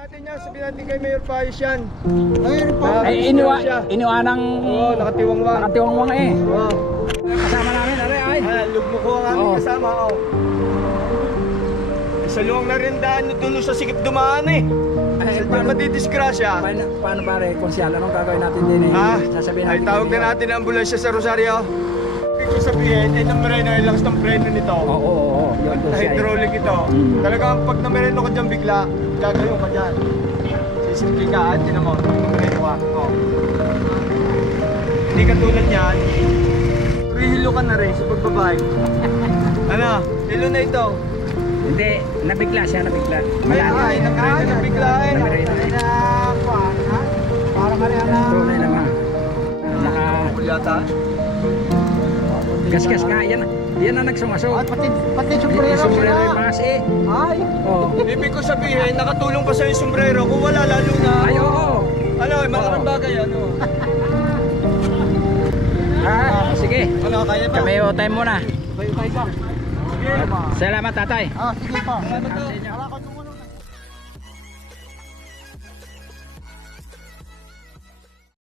natin yan, sabihin natin kay Mayor Payos yan. Ayun po. Ah, Ay, iniwanang Oo, nakatiwangwang. nakatiwangwang eh. Oo. Kasama namin, aray ay. Ayan, lugmo ko ang aming Oo. kasama. Oh. Sa luwang na rin daan, dulo sa sikip dumaan eh. Ay, Sa paano, madidisgrasya. paano pare, konsyal, anong gagawin natin din eh? Ah, Sasabihin ay natin tawag kay na Mayor. natin ang ambulansya sa Rosario. Ibig ko sabihin, ay namereno ay lakas ng preno nito. Oo, oo, oo. Yun, Na doon siya eh. hydraulic ito. Talagang pag namereno ka dyan bigla, gagayon ka dyan. Sisimple ka at yun mo, namereno ka. Oh. Hindi katulad yan. Rehilo ka na rin sa pagbabay. Ano? Hilo na ito. Hindi, nabigla siya, nabigla. May ay, namereno na bigla eh. Namereno na. Para kanya na. Tunay naman. Naka Kulyata. gasgas nga, yan ang nagsungasog. At pati Yung sombrero sombrero yung sila. pangas eh. Ay. Oo. Ibig ko sabihin, nakatulong pa sa yung sombrero. Kung wala, lalo na. Ay, oo. Ano, malaking bagay ano. Ah, sige. Ano, kaya ba? Kami time muna. Kayo kayo ba? Sige. Salamat tatay. Ah, sige pa. Salamat to. Wala ko